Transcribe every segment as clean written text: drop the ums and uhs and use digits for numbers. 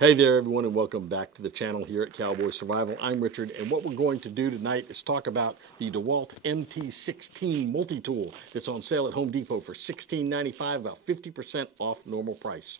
Hey there everyone, and welcome back to the channel here at Cowboy Survival. I'm Richard, and what we're going to do tonight is talk about the Dewalt MT16 multi-tool that's on sale at Home Depot for $16.95, about 50% off normal price.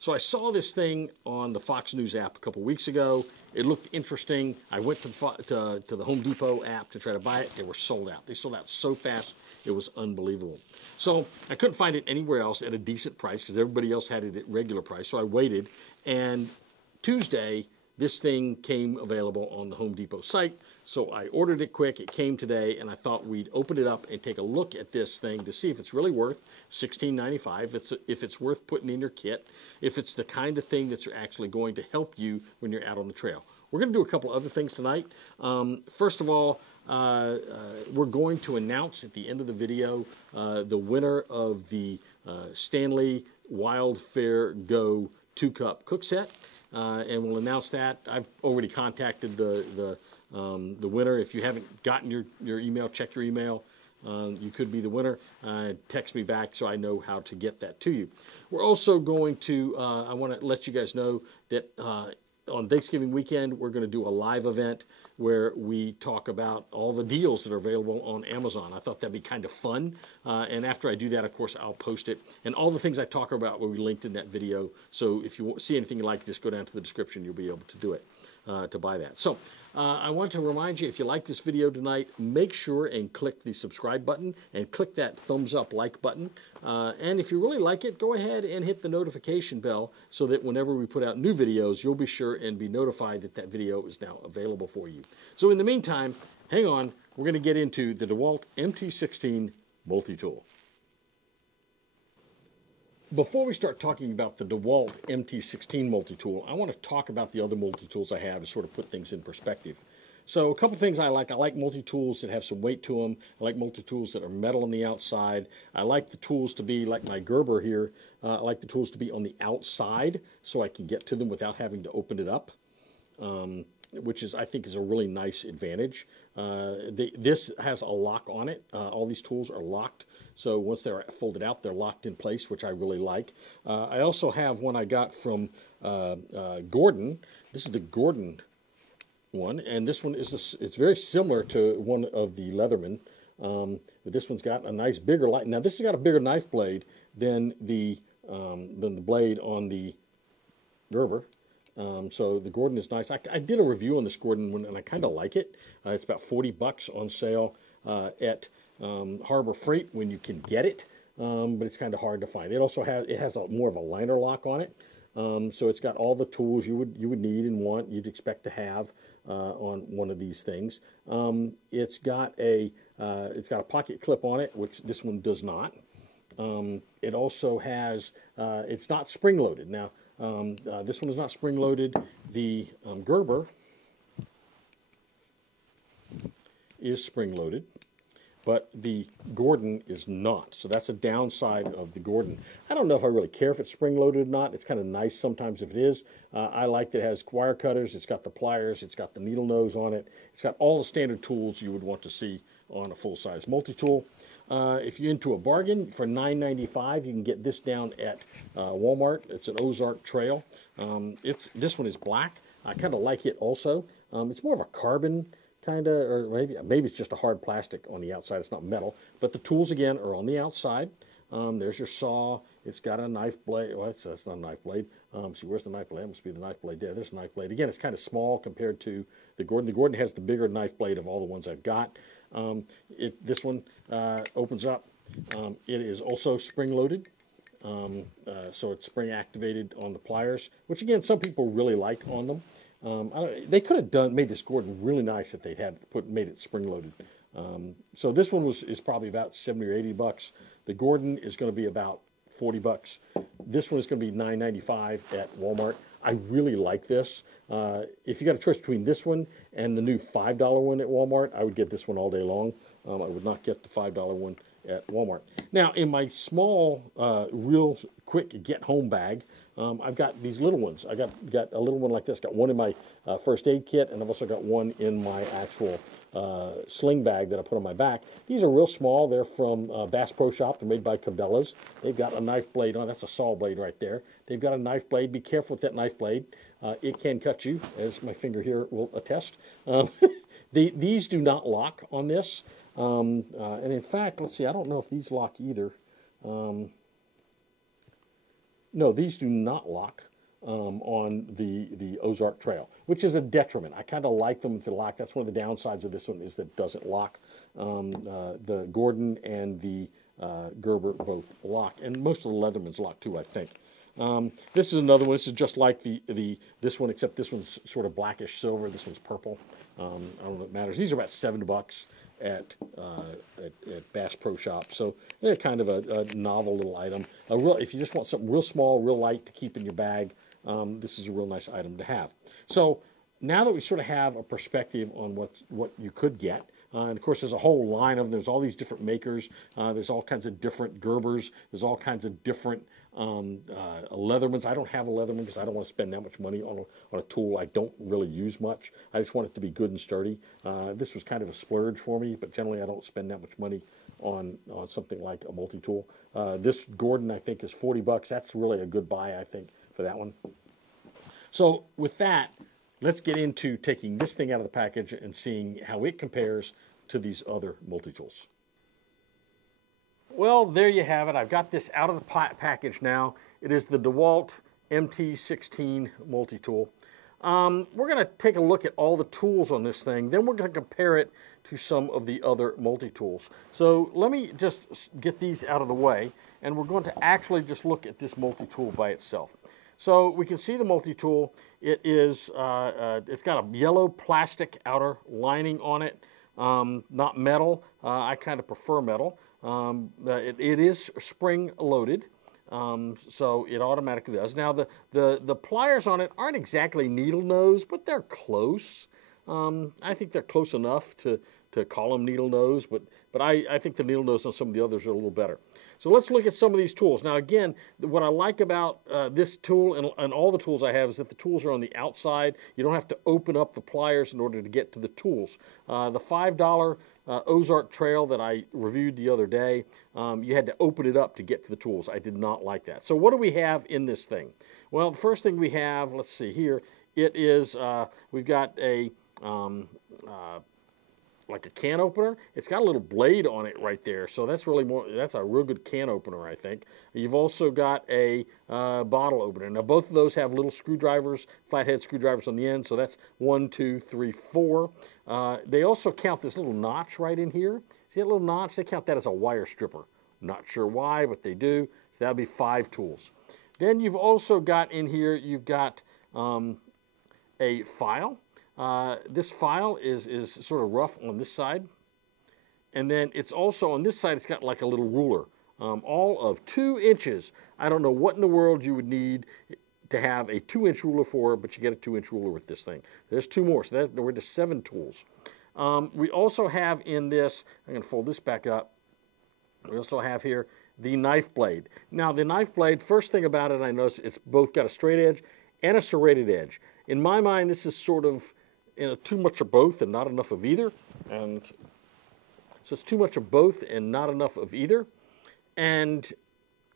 So I saw this thing on the Fox News app a couple weeks ago. It looked interesting. I went to the Home Depot app to try to buy it. They were sold out. They sold out so fast, it was unbelievable. So I couldn't find it anywhere else at a decent price because everybody else had it at regular price. So I waited, and Tuesday, this thing came available on the Home Depot site. So I ordered it quick. It came today, and I thought we'd open it up and take a look at this thing to see if it's really worth $16.95, if it's worth putting in your kit, if it's the kind of thing that's actually going to help you when you're out on the trail. We're going to do a couple other things tonight. First of all, we're going to announce at the end of the video the winner of the Stanley Wild Fair Go 2-cup cook set. And we'll announce that. I've already contacted the winner. If you haven't gotten your email, check your email. You could be the winner. Text me back so I know how to get that to you. We're also going to, I want to let you guys know that on Thanksgiving weekend, we're going to do a live event where we talk about all the deals that are available on Amazon. I thought that'd be kind of fun. And after I do that, of course, I'll post it. And all the things I talk about will be linked in that video. So if you see anything you like, just go down to the description. You'll be able to do it, to buy that. So I want to remind you, if you like this video tonight, make sure and click the subscribe button and click that thumbs up like button. And if you really like it, go ahead and hit the notification bell so that whenever we put out new videos, you'll be sure and be notified that that video is now available for you. So in the meantime, hang on, we're going to get into the Dewalt MT16 multi-tool. Before we start talking about the Dewalt MT16 multi-tool, I want to talk about the other multi-tools I have to sort of put things in perspective. So a couple things I like. I like multi-tools that have some weight to them. I like multi-tools that are metal on the outside. I like the tools to be like my Gerber here. I like the tools to be on the outside so I can get to them without having to open it up. Which is, I think, is a really nice advantage. This has a lock on it. All these tools are locked, so once they're folded out, they're locked in place, which I really like. I also have one I got from Gordon. This is the Gordon one, and this one is it's very similar to one of the Leatherman. But this one's got a nice bigger light. Now this has got a bigger knife blade than the blade on the Gerber. So the Gordon is nice. I did a review on this Gordon one, and I kind of like it. It's about $40 on sale at Harbor Freight when you can get it, but it's kind of hard to find. It also has more of a liner lock on it, so it's got all the tools you would need and want, you'd expect to have on one of these things. It's got a pocket clip on it, which this one does not. It also has it's not spring loaded now. This one is not spring-loaded. The Gerber is spring-loaded, but the Gordon is not. So that's a downside of the Gordon. I don't know if I really care if it's spring-loaded or not. It's kind of nice sometimes if it is. I like that it has wire cutters. It's got the pliers. It's got the needle nose on it. It's got all the standard tools you would want to see on a full-size multi-tool. If you're into a bargain, for $9.95, you can get this down at Walmart. It's an Ozark Trail. This one is black. I kind of like it also. It's more of a carbon kind of, or maybe it's just a hard plastic on the outside. It's not metal. But the tools, again, are on the outside. There's your saw. It's got a knife blade. Well, that's not a knife blade. See, where's the knife blade? That must be the knife blade there. There's a knife blade. Again, it's kind of small compared to the Gordon. The Gordon has the bigger knife blade of all the ones I've got. This one opens up. It is also spring-loaded, so it's spring-activated on the pliers, which, again, some people really like on them. They could have made this Gordon really nice if they'd made it spring-loaded. So this one is probably about $70 or $80. The Gordon is going to be about $40. This one is going to be $9.95 at Walmart. I really like this. If you got a choice between this one and the new $5 one at Walmart, I would get this one all day long. I would not get the $5 one at Walmart. Now, in my small, real quick get-home bag, I've got these little ones. I got a little one like this. Got one in my first aid kit, and I've also got one in my actual sling bag that I put on my back. These are real small. They're from Bass Pro Shop. They're made by Cabela's. They've got a knife blade on. That's a saw blade right there. They've got a knife blade. Be careful with that knife blade. It can cut you, as my finger here will attest. These do not lock on this. And in fact, let's see, I don't know if these lock either. No, these do not lock on the Ozark Trail, which is a detriment. I kind of like them to lock. That's one of the downsides of this one, is that it doesn't lock. The Gordon and the Gerber both lock, and most of the Leathermans lock too, I think. This is another one. This is just like this one, except this one's sort of blackish silver. This one's purple. I don't know if it matters. These are about $7 at Bass Pro Shop. So they're kind of a novel little item. If you just want something real small, real light to keep in your bag, this is a real nice item to have. So now that we sort of have a perspective on what you could get, and of course there's a whole line of them. There's all these different makers. There's all kinds of different Gerbers. There's all kinds of different Leathermans. I don't have a Leatherman because I don't want to spend that much money on a tool I don't really use much. I just want it to be good and sturdy. This was kind of a splurge for me, but generally I don't spend that much money on something like a multi-tool. This Gordon, I think, is $40. That's really a good buy, I think, for that one. So with that, let's get into taking this thing out of the package and seeing how it compares to these other multi-tools. Well, there you have it. I've got this out of the package now. It is the Dewalt MT16 multi-tool. We're going to take a look at all the tools on this thing. Then we're going to compare it to some of the other multi-tools. So let me just get these out of the way, and we're going to actually just look at this multi-tool by itself. So we can see the multi-tool. It is, it's got a yellow plastic outer lining on it, not metal. I kind of prefer metal. It is spring loaded, so it automatically does. Now the pliers on it aren't exactly needle nose, but they're close. I think they're close enough to call them needle nose, but I think the needle nose on some of the others are a little better. So let's look at some of these tools. Now again, what I like about this tool and all the tools I have is that the tools are on the outside. You don't have to open up the pliers in order to get to the tools. The $5 Ozark Trail that I reviewed the other day, you had to open it up to get to the tools. I did not like that. So what do we have in this thing? Well, the first thing we have, let's see here, it is, we've got a like a can opener. It's got a little blade on it right there, so that's really that's a real good can opener, I think. You've also got a bottle opener. Now both of those have little screwdrivers, flathead screwdrivers on the end, so that's 1, 2, 3, 4. They also count this little notch right in here. See that little notch? They count that as a wire stripper. Not sure why, but they do. So that'll be 5 tools. Then you've also got in here, you've got a file. This file is sort of rough on this side, and then it's also on this side, it's got like a little ruler, all of 2 inches. I don't know what in the world you would need to have a 2-inch ruler for, but you get a 2-inch ruler with this thing. There's 2 more, so we're to 7 tools. We also have in this, I'm going to fold this back up, we also have here the knife blade. Now the knife blade, first thing about it I noticed, it's both got a straight edge and a serrated edge. In my mind, this is sort of too much of both and not enough of either, and so it's too much of both and not enough of either, and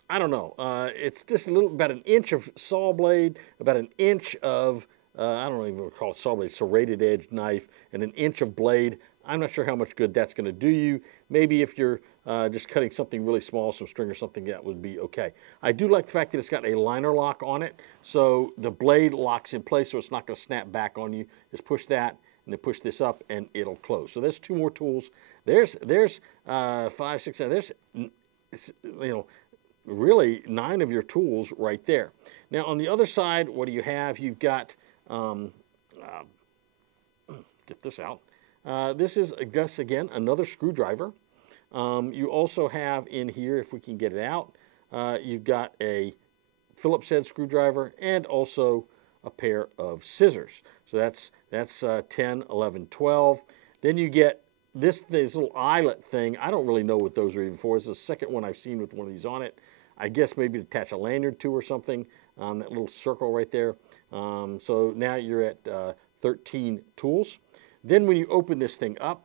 I don't know, it's just about an inch of saw blade, about an inch of I don't even call it saw blade, serrated edge knife, and an inch of blade. I'm not sure how much good that's going to do you. Maybe if you're just cutting something really small, some string or something, that would be okay. I do like the fact that it's got a liner lock on it, so the blade locks in place, so it's not going to snap back on you. Just push that, and then push this up, and it'll close. So there's 2 more tools. There's 5, 6, 7. There's, you know, really 9 of your tools right there. Now on the other side, what do you have? You've got get this out. This is, I guess, again, another screwdriver. You also have in here, if we can get it out, you've got a Phillips head screwdriver and also a pair of scissors. So that's 10, 11, 12. Then you get this little eyelet thing. I don't really know what those are even for. This is the second one I've seen with one of these on it. I guess maybe to attach a lanyard to or something. That little circle right there. So now you're at 13 tools. Then when you open this thing up,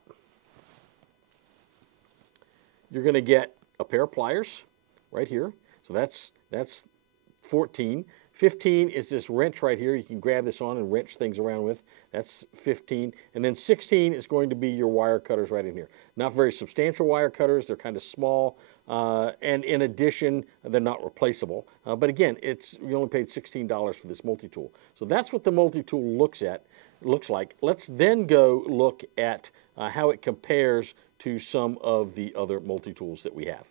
you're going to get a pair of pliers right here. So that's 14. 15 is this wrench right here. You can grab this on and wrench things around with. That's 15. And then 16 is going to be your wire cutters right in here. Not very substantial wire cutters. They're kind of small. And in addition, they're not replaceable. But again, you only paid $16 for this multi-tool. So that's what the multi-tool looks like. Let's then go look at how it compares to some of the other multi-tools that we have.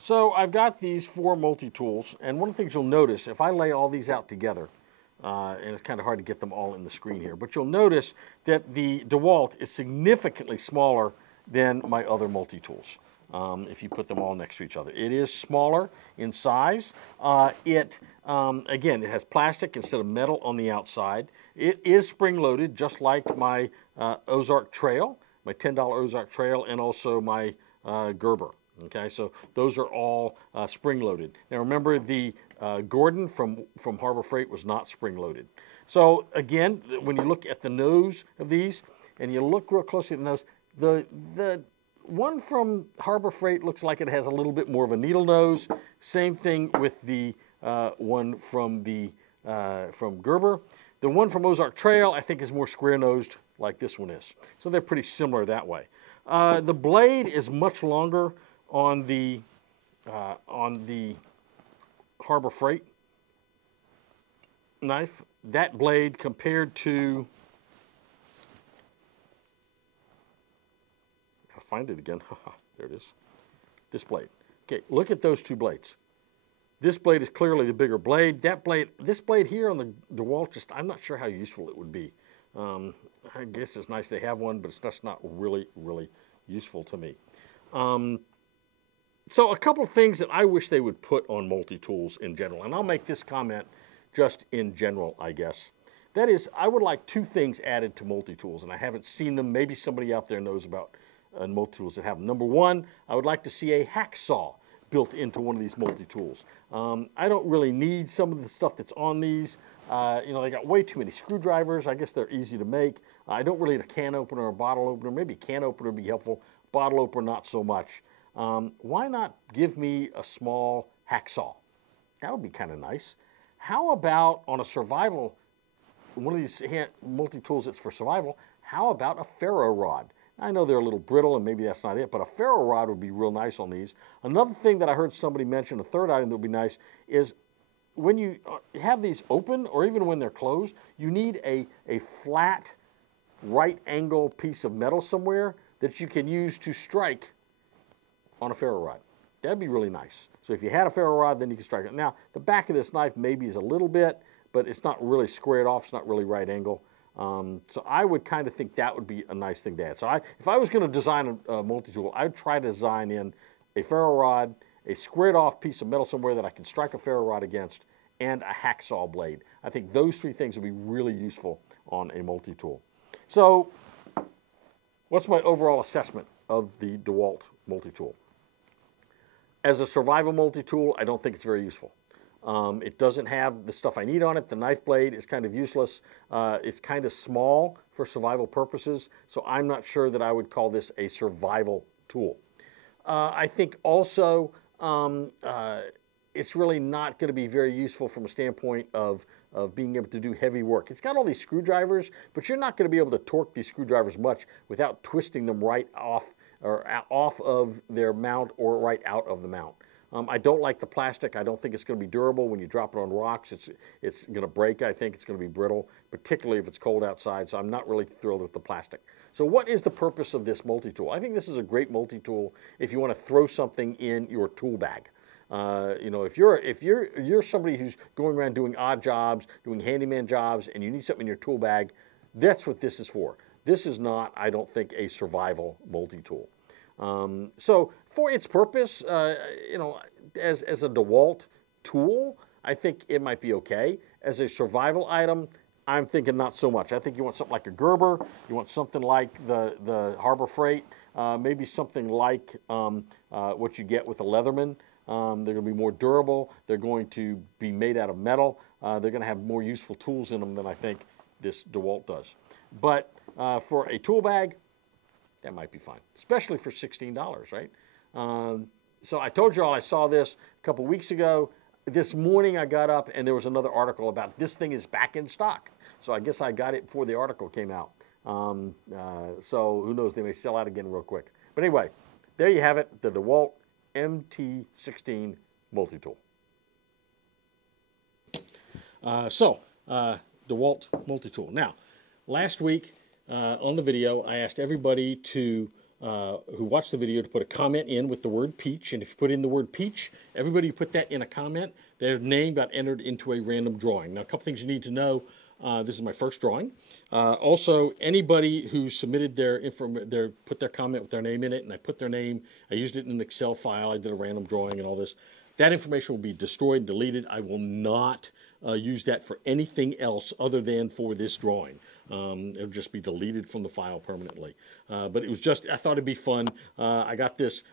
So I've got these 4 multi-tools, and one of the things you'll notice, if I lay all these out together, and it's kind of hard to get them all in the screen here, but you'll notice that the Dewalt is significantly smaller than my other multi-tools. If you put them all next to each other. It is smaller in size. Again, it has plastic instead of metal on the outside. It is spring-loaded, just like my Ozark Trail, my $10 Ozark Trail, and also my Gerber. Okay, so those are all spring-loaded. Now remember, the Gordon from Harbor Freight was not spring-loaded. So again, when you look at the nose of these, and you look real closely at the nose, the one from Harbor Freight looks like it has a little bit more of a needle nose. Same thing with the one from Gerber. The one from Ozark Trail, I think, is more square-nosed, like this one is. So they're pretty similar that way. The blade is much longer on the Harbor Freight knife. That blade compared to, I'll find it again. There it is. This blade. Okay, look at those two blades. This blade is clearly the bigger blade. This blade here on the Dewalt, I'm not sure how useful it would be. I guess it's nice they have one, but it's just not really, really useful to me. So a couple of things that I wish they would put on multi-tools in general, and I'll make this comment just in general, I guess. That is, I would like 2 things added to multi-tools, and I haven't seen them. Maybe somebody out there knows about multi-tools that have them. Number 1, I would like to see a hacksaw built into one of these multi-tools. I don't really need some of the stuff that's on these. You know, they got way too many screwdrivers. I guess they're easy to make. I don't really need a can opener or a bottle opener. Maybe a can opener would be helpful. Bottle opener, not so much. Why not give me a small hacksaw? That would be kind of nice. How about on a survival, one of these multi-tools that's for survival, how about a ferro rod? I know they're a little brittle and maybe that's not it, but a ferro rod would be real nice on these. Another thing that I heard somebody mention, a third item that would be nice, is when you have these open, or even when they're closed, you need a flat, right angle piece of metal somewhere that you can use to strike on a ferro rod. That'd be really nice. So if you had a ferro rod, then you can strike it. Now, the back of this knife maybe is a little bit, but it's not really squared off. It's not really right angle. So I would kind of think that would be a nice thing to add. So if I was going to design a multi-tool, I'd try to design in a ferro rod, a squared off piece of metal somewhere that I can strike a ferro rod against, and a hacksaw blade. I think those 3 things would be really useful on a multi-tool. So what's my overall assessment of the Dewalt multi-tool? As a survival multi-tool, I don't think it's very useful. It doesn't have the stuff I need on it. The knife blade is kind of useless. It's kind of small for survival purposes, so I'm not sure that I would call this a survival tool. I think also it's really not going to be very useful from a standpoint of being able to do heavy work. It's got all these screwdrivers, but you're not going to be able to torque these screwdrivers much without twisting them right off or off of their mount or right out of the mount. I don't like the plastic. I don't think it's going to be durable. When you drop it on rocks, it's going to break. I think it's going to be brittle, particularly if it's cold outside, so I'm not really thrilled with the plastic. So what is the purpose of this multi-tool? I think this is a great multi-tool if you want to throw something in your tool bag. You know, if you're somebody who's going around doing odd jobs, doing handyman jobs, and you need something in your tool bag, that's what this is for. This is not, I don't think, a survival multi-tool. So for its purpose, you know, as a Dewalt tool, I think it might be okay. As a survival item, I'm thinking not so much. I think you want something like a Gerber, you want something like the Harbor Freight, maybe something like what you get with a Leatherman. They're going to be more durable. They're going to be made out of metal. They're going to have more useful tools in them than I think this Dewalt does. But for a tool bag, that might be fine, especially for $16, right? So I told you all I saw this a couple weeks ago. This morning I got up and there was another article about this thing is back in stock. So I guess I got it before the article came out. So who knows, they may sell out again real quick. But anyway, there you have it, the Dewalt MT16 multi-tool. DeWalt multi-tool. Now, last week on the video, I asked everybody to who watched the video to put a comment in with the word peach, and if you put in the word peach, everybody who put that in a comment, their name got entered into a random drawing. Now, a couple things you need to know. This is my first drawing. Also, anybody who submitted put their comment with their name in it, and I put their name, I used it in an Excel file, I did a random drawing and all this. That information will be destroyed, deleted. I will not use that for anything else other than for this drawing. It'll just be deleted from the file permanently. But it was just, I thought it'd be fun. I got this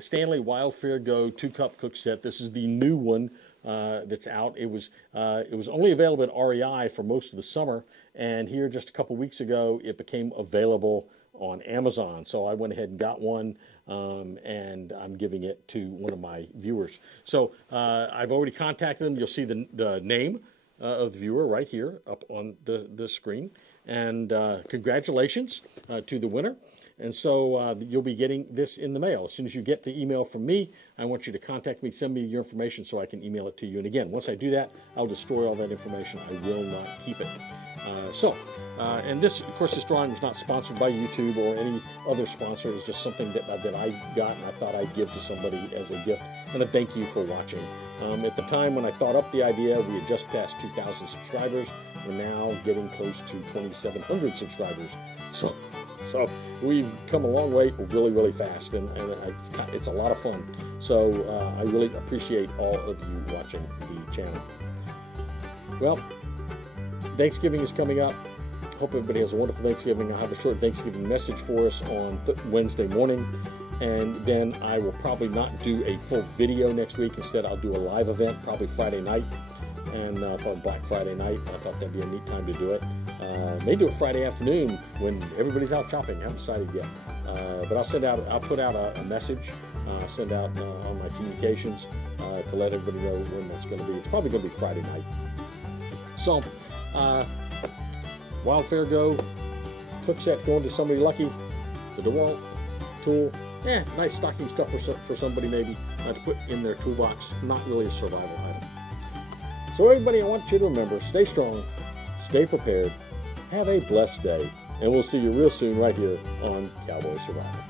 Stanley Wildfire Go 2-cup cook set. This is the new one that's out. It was only available at REI for most of the summer, and here just a couple weeks ago, it became available on Amazon. So I went ahead and got one, and I'm giving it to one of my viewers. So I've already contacted them. You'll see the name of the viewer right here up on the screen. And congratulations to the winner. And so you'll be getting this in the mail. As soon as you get the email from me, I want you to contact me, send me your information so I can email it to you. And again, once I do that, I'll destroy all that information. I will not keep it. And this, of course, this drawing was not sponsored by YouTube or any other sponsor. It was just something that I got and I thought I'd give to somebody as a gift. And a thank you for watching. At the time when I thought up the idea, we had just passed 2,000 subscribers. We're now getting close to 2,700 subscribers. So we've come a long way really, really fast, and it's a lot of fun. So I really appreciate all of you watching the channel. Well, Thanksgiving is coming up. Hope everybody has a wonderful Thanksgiving. I'll have a short Thanksgiving message for us on Wednesday morning, and then I will probably not do a full video next week. Instead, I'll do a live event probably Friday night, and for Black Friday night. I thought that'd be a neat time to do it. May do it Friday afternoon when everybody's out shopping. I haven't decided yet, but I'll put out a message, send out on my communications to let everybody know when that's going to be. It's probably going to be Friday night. So, Wildfire Go cook set going to somebody lucky. The Dewalt tool, nice stocking stuff for somebody maybe to put in their toolbox. Not really a survival item. So everybody, I want you to remember, stay strong, stay prepared, have a blessed day, and we'll see you real soon right here on Cowboy Survival.